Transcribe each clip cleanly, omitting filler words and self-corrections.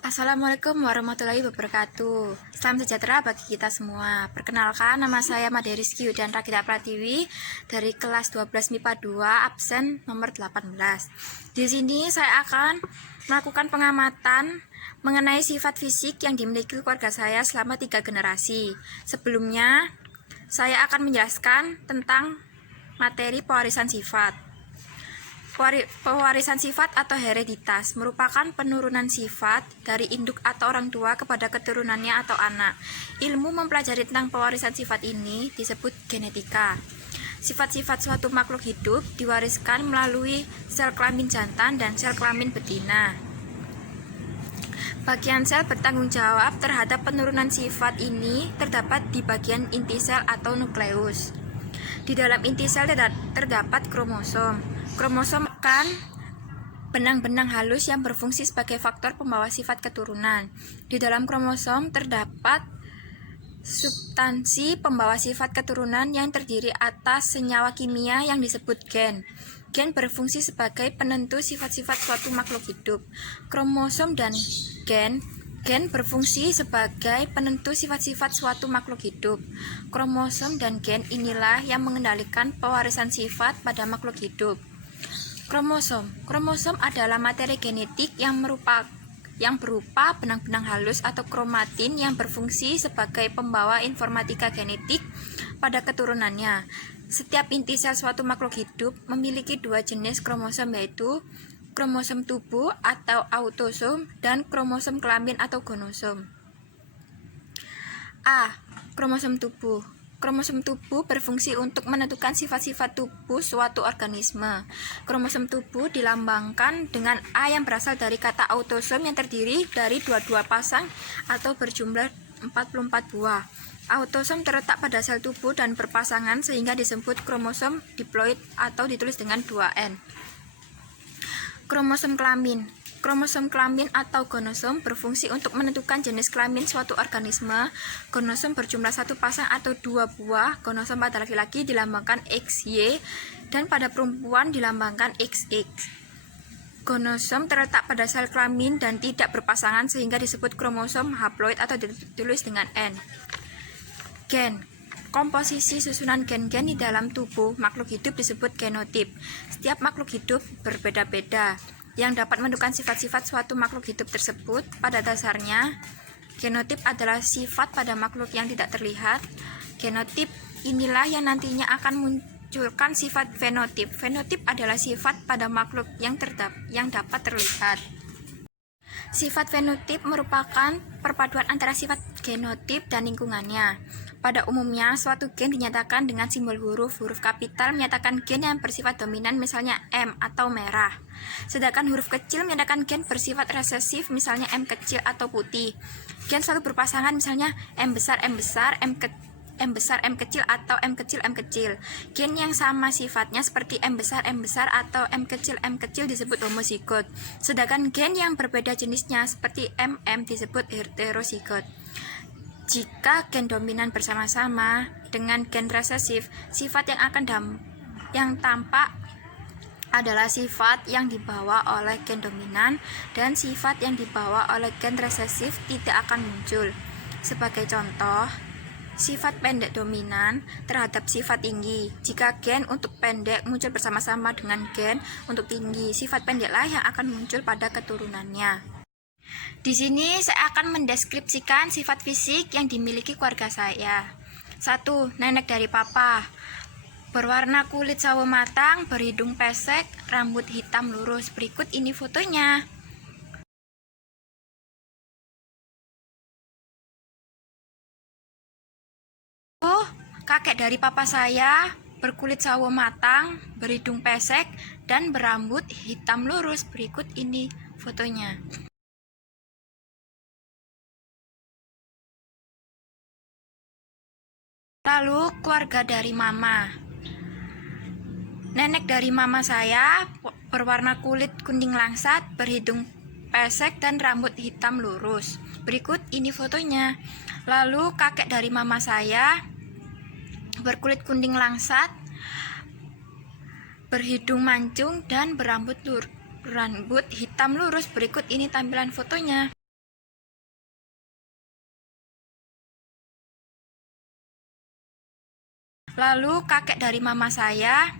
Assalamualaikum warahmatullahi wabarakatuh. Salam sejahtera bagi kita semua. Perkenalkan, nama saya Made Rizky Yudan Rakita Pratiwi dari kelas 12 MIPA 2 absen nomor 18. Di sini saya akan melakukan pengamatan mengenai sifat fisik yang dimiliki keluarga saya selama 3 generasi. Sebelumnya, saya akan menjelaskan tentang materi pewarisan sifat. Pewarisan sifat atau hereditas merupakan penurunan sifat dari induk atau orang tua kepada keturunannya atau anak. Ilmu mempelajari tentang pewarisan sifat ini disebut genetika. Sifat-sifat suatu makhluk hidup diwariskan melalui sel kelamin jantan dan sel kelamin betina. Bagian sel bertanggung jawab terhadap penurunan sifat ini terdapat di bagian inti sel atau nukleus. Di dalam inti sel terdapat kromosom. Kromosom kan benang-benang halus yang berfungsi sebagai faktor pembawa sifat keturunan. Di dalam kromosom terdapat substansi pembawa sifat keturunan yang terdiri atas senyawa kimia yang disebut gen. Gen berfungsi sebagai penentu sifat-sifat suatu makhluk hidup. Kromosom dan gen berfungsi sebagai penentu sifat-sifat suatu makhluk hidup. Kromosom dan gen inilah yang mengendalikan pewarisan sifat pada makhluk hidup. Kromosom adalah materi genetik yang berupa benang-benang halus atau kromatin yang berfungsi sebagai pembawa informatika genetik pada keturunannya. Setiap inti sel suatu makhluk hidup memiliki 2 jenis kromosom, yaitu kromosom tubuh atau autosom dan kromosom kelamin atau gonosom. A. Kromosom tubuh. Kromosom tubuh berfungsi untuk menentukan sifat-sifat tubuh suatu organisme. Kromosom tubuh dilambangkan dengan A yang berasal dari kata autosom yang terdiri dari 22 pasang atau berjumlah 44 buah. Autosom terletak pada sel tubuh dan berpasangan sehingga disebut kromosom diploid atau ditulis dengan 2N. Kromosom kelamin. Kromosom kelamin atau gonosom berfungsi untuk menentukan jenis kelamin suatu organisme. Gonosom berjumlah 1 pasang atau 2 buah. Gonosom pada laki-laki dilambangkan XY dan pada perempuan dilambangkan XX. Gonosom terletak pada sel kelamin dan tidak berpasangan sehingga disebut kromosom haploid atau ditulis dengan N. Gen. Komposisi susunan gen-gen di dalam tubuh makhluk hidup disebut genotip. Setiap makhluk hidup berbeda-beda yang dapat menentukan sifat-sifat suatu makhluk hidup tersebut. Pada dasarnya, genotip adalah sifat pada makhluk yang tidak terlihat. Genotip inilah yang nantinya akan munculkan sifat fenotip. Fenotip adalah sifat pada makhluk yang dapat terlihat. Sifat fenotip merupakan perpaduan antara sifat genotip dan lingkungannya. Pada umumnya, suatu gen dinyatakan dengan simbol huruf. Huruf kapital menyatakan gen yang bersifat dominan, misalnya M atau merah. Sedangkan huruf kecil menyatakan gen bersifat resesif, misalnya M kecil atau putih. Gen selalu berpasangan, misalnya M besar, M besar, M kecil atau M kecil, M kecil. Gen yang sama sifatnya seperti M besar atau M kecil disebut homozigot. Sedangkan gen yang berbeda jenisnya seperti MM disebut heterozigot. Jika gen dominan bersama-sama dengan gen resesif, sifat yang tampak adalah sifat yang dibawa oleh gen dominan, dan sifat yang dibawa oleh gen resesif tidak akan muncul. Sebagai contoh, sifat pendek dominan terhadap sifat tinggi. Jika gen untuk pendek muncul bersama-sama dengan gen untuk tinggi, sifat pendeklah yang akan muncul pada keturunannya. Di sini saya akan mendeskripsikan sifat fisik yang dimiliki keluarga saya. 1. Nenek dari papa. Berwarna kulit sawo matang, berhidung pesek, rambut hitam lurus. Berikut ini fotonya. Kakek dari papa saya berkulit sawo matang, berhidung pesek, dan berambut hitam lurus. Berikut ini fotonya. Lalu keluarga dari mama. Nenek dari mama saya berwarna kulit kuning langsat, berhidung pesek, dan rambut hitam lurus. Berikut ini fotonya. Lalu kakek dari mama saya berkulit kuning langsat, berhidung mancung, dan berambut hitam lurus. Berikut ini tampilan fotonya. Lalu kakek dari mama saya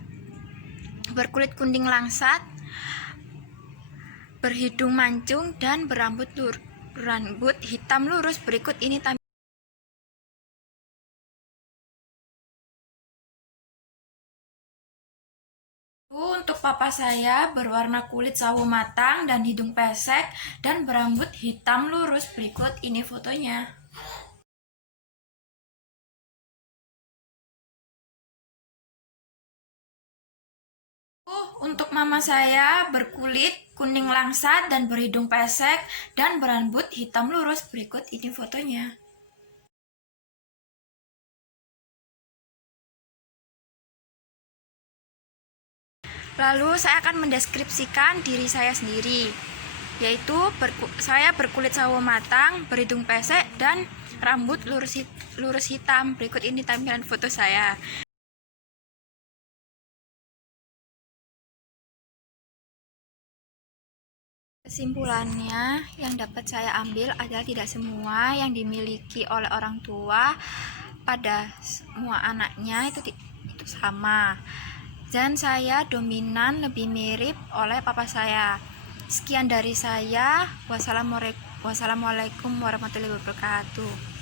berkulit kuning langsat, berhidung mancung, dan berambut hitam lurus. Berikut ini untuk papa saya berwarna kulit sawo matang dan hidung pesek dan berambut hitam lurus. Berikut ini fotonya. Untuk mama saya berkulit kuning langsat dan berhidung pesek dan berambut hitam lurus. Berikut ini fotonya. Lalu saya akan mendeskripsikan diri saya sendiri, yaitu saya berkulit sawo matang, berhidung pesek, dan rambut lurus hitam. Berikut ini tampilan foto saya. Kesimpulannya, yang dapat saya ambil adalah tidak semua yang dimiliki oleh orang tua pada semua anaknya itu sama. Dan saya dominan lebih mirip oleh papa saya. Sekian dari saya. Wassalamualaikum warahmatullahi wabarakatuh.